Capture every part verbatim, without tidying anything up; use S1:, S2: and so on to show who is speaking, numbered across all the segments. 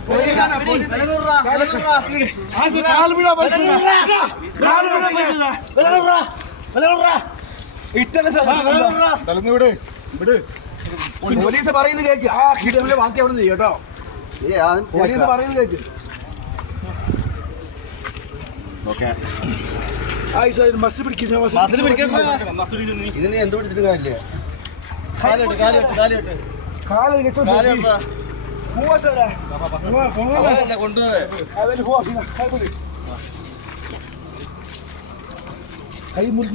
S1: Police പറയുന്നത് cake ആ കിടമിലെ ബാക്കി അവിടെ നിന്ന് കേട്ടോ. പോലീസ് പറയുന്നത് കേക്ക്. ഇതിന് എന്ത് പിടിച്ചിട്ട് കാര്യമില്ല. കാലിട്ട് കാലിട്ട് കാലിട്ട് കൊണ്ടുപോയി കൈ മുറുക്കി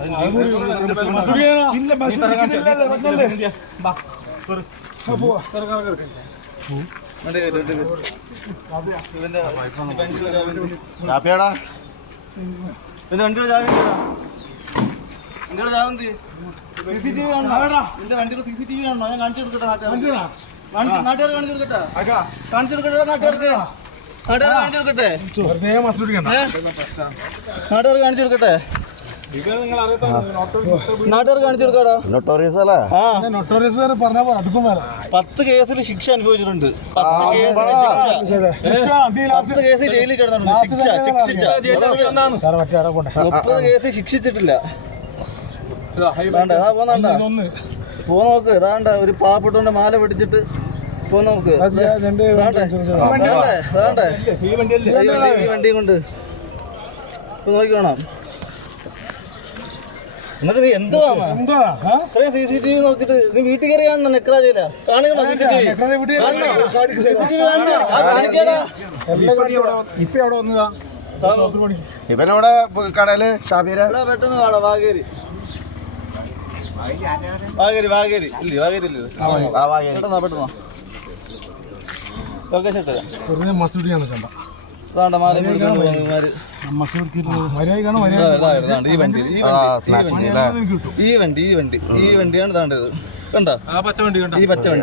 S1: പിന്നെ വണ്ടിയുടെ ജാതി വണ്ടിയുടെ ജാതി സി സി ടി വി കാണോ? എന്റെ വണ്ടിയുടെ സി സി ടി വി കാണോ? ഞാൻ കാണിച്ചു കൊടുക്കട്ടെ നാട്ടുകാർക്ക്. നാട്ടുകാർ കാണിച്ചു കൊടുക്കട്ടെ കാണിച്ചു കൊടുക്കട്ടെ നാട്ടുകാർക്ക് നാട്ടുകാർ കാണിച്ചു കൊടുക്കട്ടെ നാട്ടുകാർ കാണിച്ചു കൊടുക്കട്ടെ നാട്ടുകാർ കാണിച്ചു കൊടുക്കാടാ. നൊട്ടോറിയസ് അല്ലേ? പത്ത് കേസിൽ ശിക്ഷ അനുഭവിച്ചിട്ടുണ്ട്. പത്ത് കേസ് ജയിലിൽ കിടന്നിട്ടുണ്ട്. ശിക്ഷ ശിക്ഷിച്ച മുപ്പത് കേസ് ശിക്ഷിച്ചിട്ടില്ല. പോ നോക്ക് ഇതാണ്ട ഒരു പാവപ്പെട്ടവന്റെ മാല പിടിച്ചിട്ട് പോ നോക്ക്. ഈ വണ്ടിയും കൊണ്ട് നോക്കിക്കോണം. എന്നിട്ട് നീ എന്തുവാണ് ഇത്രയും സി സി ടി വി നോക്കിട്ട് നീ വീട്ടിൽ കയറി കാണണം. നെക്രാ ചെയ്ത കാണിക്കണോ സി സി ടി വി? ഇപ്പൊ അവിടെ വന്നതാ ഇവനവിടെ കടയില് ഷാബീര പെട്ടെന്ന് കാണാം. വാഗേരി വാഗേരി വാഗേരി ഇല്ല വാഗേരി ഇല്ല പെട്ടെന്നാ പെട്ടെന്നാ ലൊക്കേഷൻ ഇട്ടു. ഈ വണ്ടി ഈ വണ്ടി ഈ വണ്ടി ഈ വണ്ടിയാണ് താണ്ടത്. കണ്ടോ ഈ പച്ച വണ്ടി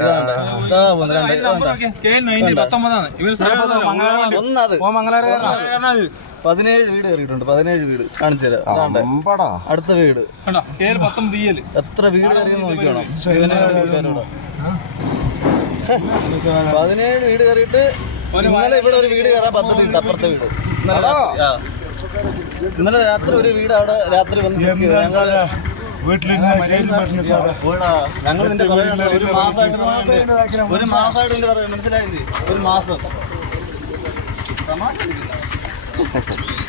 S1: ഒന്നത് പതിനേഴ് വീട് കയറിയിട്ടുണ്ട്. പതിനേഴ് വീട് കാണിച്ചു തരാം. അടുത്ത വീട് എത്ര വീട് കയറിയെന്ന് നോക്കിയോണം. പതിനേഴ് വീട് കയറിയിട്ട് ഇന്നലെ ഇവിടെ ഒരു വീട് കയറാൻ പദ്ധതി ഉണ്ട്. അപ്പുറത്തെ വീട് ഇന്നലെ രാത്രി ഒരു വീട് അവിടെ രാത്രി വന്ന് ഞങ്ങൾ നിന്റെ പറയുന്നത് ഒരു മാസമായിട്ട് ഒരു മാസമായിട്ട് പറയാം. മനസ്സിലായില്ലേ? ഒരു മാസം